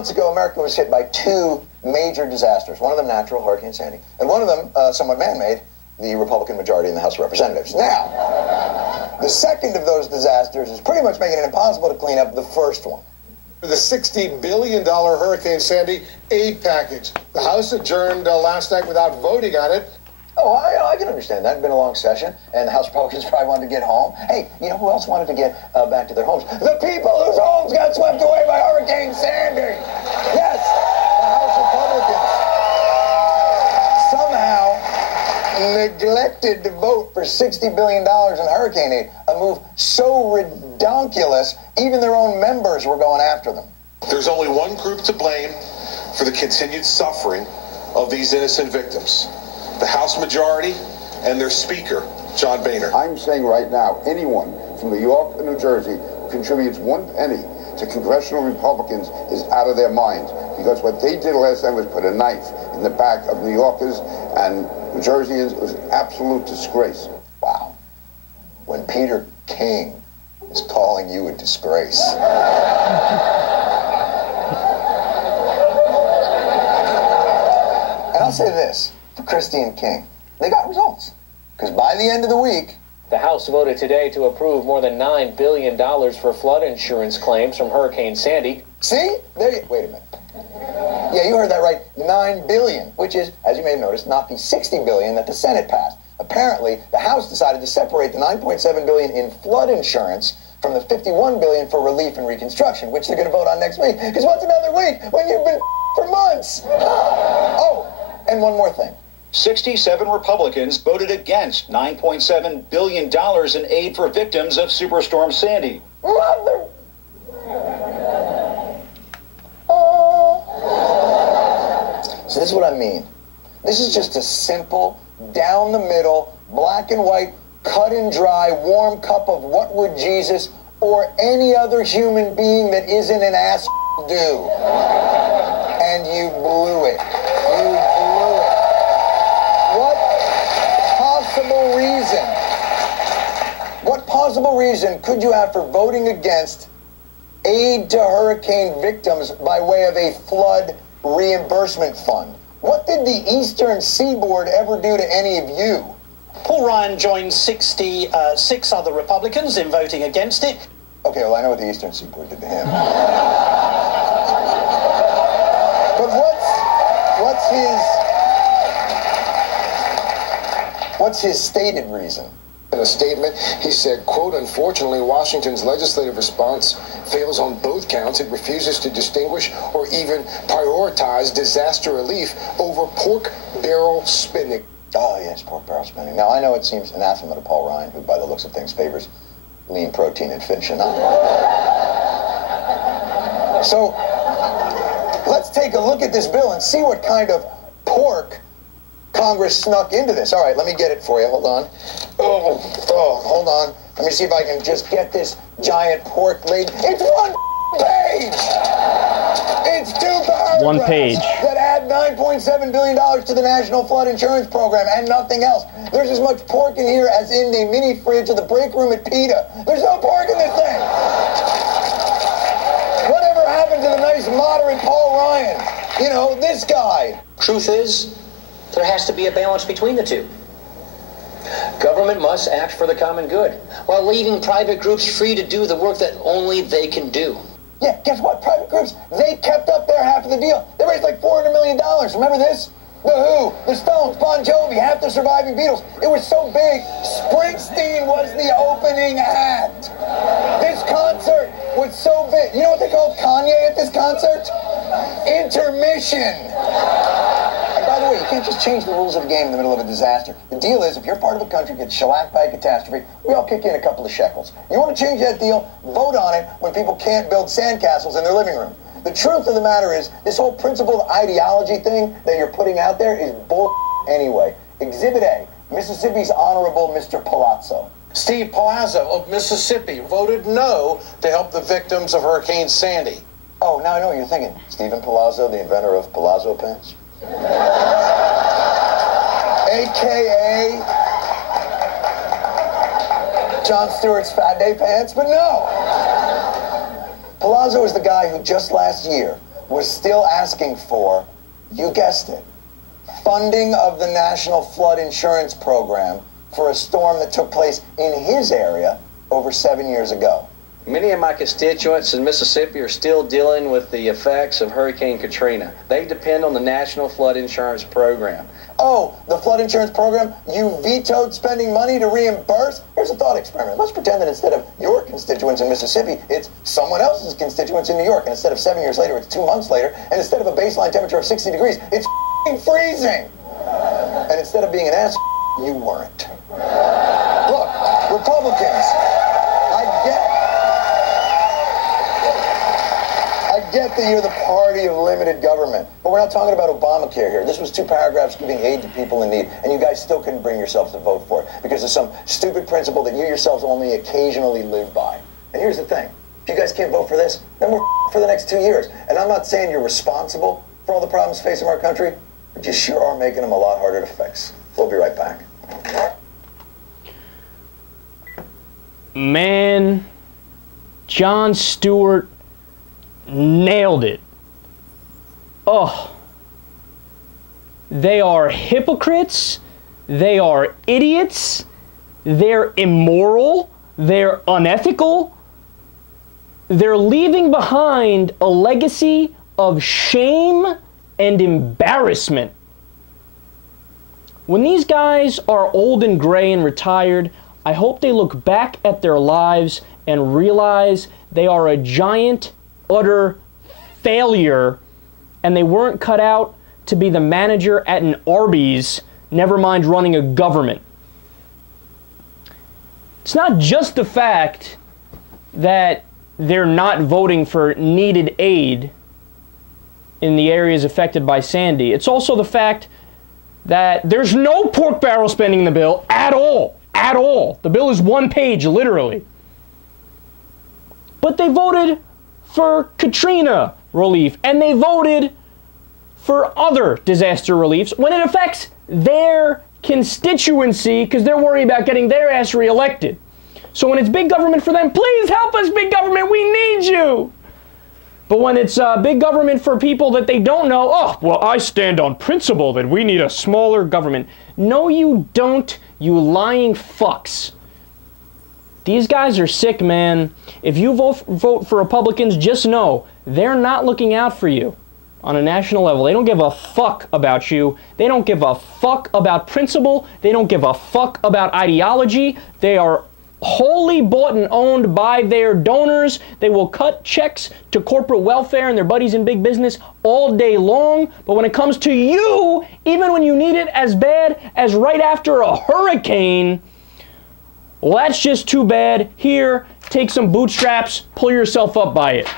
months ago, America was hit by two major disasters. One of them natural, Hurricane Sandy, and one of them somewhat man-made, the Republican majority in the House of Representatives. Now, the second of those disasters is pretty much making it impossible to clean up the first one. The $60 billion Hurricane Sandy aid package. The House adjourned last night without voting on it. Oh, I can understand that. It's been a long session, and the House Republicans probably wanted to get home. Hey, you know who else wanted to get back to their homes? The people whose homes got swept away by Hurricane Sandy. Yes, the House Republicans somehow neglected to vote for $60 billion in hurricane aid, a move so redonkulous, even their own members were going after them. There's only one group to blame for the continued suffering of these innocent victims. The House majority and their Speaker, John Boehner. I'm saying right now, anyone from New York and New Jersey who contributes 1 penny to congressional Republicans is out of their minds, because what they did last time was put a knife in the back of New Yorkers and New Jerseyans. It was an absolute disgrace. Wow. When Peter King is calling you a disgrace. And I'll say this. Christie and King, they got results. Because by the end of the week, the House voted today to approve more than $9 billion for flood insurance claims from Hurricane Sandy. See? There you, wait a minute. Yeah, you heard that right. $9 billion, which is, as you may have noticed, not the $60 billion that the Senate passed. Apparently, the House decided to separate the $9.7 billion in flood insurance from the $51 billion for relief and reconstruction, which they're going to vote on next week. Because what's another week when you've been for months? Oh, and one more thing. 67 Republicans voted against $9.7 billion in aid for victims of Superstorm Sandy. Mother! So this is what I mean. This is just a simple, down the middle, black and white, cut and dry, warm cup of what would Jesus or any other human being that isn't an ass do. And you blew it. You blew it. What possible reason could you have for voting against aid to hurricane victims by way of a flood reimbursement fund? What did the Eastern Seaboard ever do to any of you? Paul Ryan joined 66 other Republicans in voting against it. Okay, well, I know what the Eastern Seaboard did to him. But what's his stated reason? In a statement, he said, quote, unfortunately, Washington's legislative response fails on both counts. It refuses to distinguish or even prioritize disaster relief over pork barrel spending. Oh, yes, pork barrel spending. Now, I know it seems anathema to Paul Ryan, who, by the looks of things, favors lean protein and aficionado. So, let's take a look at this bill and see what kind of pork Congress snuck into this. All right, let me get it for you. Hold on. Oh, hold on. Let me see if I can just get this giant pork laid. It's one page! It's 2 paragraphs. One page. That add $9.7 billion to the National Flood Insurance Program and nothing else. There's as much pork in here as in the mini fridge of the break room at PETA. There's no pork in this thing. Whatever happened to the nice, moderate Paul Ryan? You know, this guy. Truth is, there has to be a balance between the two. Government must act for the common good, while leaving private groups free to do the work that only they can do. Yeah, guess what? Private groups, they kept up their half of the deal. They raised like $400 million. Remember this? The Who, the Stones, Bon Jovi, half the surviving Beatles. It was so big, Springsteen was the opening act. This concert was so big. You know what they called Kanye at this concert? Intermission. And by the way, you can't just change the rules of the game in the middle of a disaster. The deal is, if you're part of a country that gets shellacked by a catastrophe, we all kick in a couple of shekels. You want to change that deal? Vote on it when people can't build sandcastles in their living room. The truth of the matter is, this whole principled ideology thing that you're putting out there is bull anyway. Exhibit A, Mississippi's Honorable Mr. Palazzo. Steve Palazzo of Mississippi voted no to help the victims of Hurricane Sandy. Oh, now I know what you're thinking. Stephen Palazzo, the inventor of palazzo pants? AKA Jon Stewart's Fat Day pants, but no. Palazzo is the guy who just last year was still asking for, you guessed it, funding of the National Flood Insurance Program for a storm that took place in his area over 7 years ago. Many of my constituents in Mississippi are still dealing with the effects of Hurricane Katrina. They depend on the National Flood Insurance Program. Oh, the flood insurance program? You vetoed spending money to reimburse? Here's a thought experiment. Let's pretend that instead of your constituents in Mississippi, it's someone else's constituents in New York. And instead of 7 years later, it's 2 months later. And instead of a baseline temperature of 60 degrees, it's freezing. And instead of being an ass, you weren't. Look, Republicans, I get that you're the party of limited government, but we're not talking about Obamacare here. This was 2 paragraphs giving aid to people in need, and you guys still couldn't bring yourselves to vote for it because of some stupid principle that you yourselves only occasionally live by. And here's the thing. If you guys can't vote for this, then we're for the next 2 years. And I'm not saying you're responsible for all the problems facing our country, but you sure are making them a lot harder to fix. We'll be right back. Man, Jon Stewart nailed it. Oh, they are hypocrites, they are idiots, they're immoral, they're unethical, they're leaving behind a legacy of shame and embarrassment. When these guys are old and gray and retired, I hope they look back at their lives and realize they are a giant, utter failure, and they weren't cut out to be the manager at an Arby's, never mind running a government. It's not just the fact that they're not voting for needed aid in the areas affected by Sandy. It's also the fact that there's no pork barrel spending in the bill at all. At all. The bill is 1 page, literally. But they voted for Katrina relief, and they voted for other disaster reliefs when it affects their constituency because they're worried about getting their ass reelected. So when it's big government for them, please help us, big government, we need you. But when it's big government for people that they don't know, oh, well, I stand on principle that we need a smaller government. No, you don't, you lying fucks. These guys are sick, man. If you vote for Republicans, just know they're not looking out for you on a national level. They don't give a fuck about you. They don't give a fuck about principle. They don't give a fuck about ideology. They are wholly bought and owned by their donors. They will cut checks to corporate welfare and their buddies in big business all day long. But when it comes to you, even when you need it as bad as right after a hurricane, well, that's just too bad. Here, take some bootstraps, pull yourself up by it.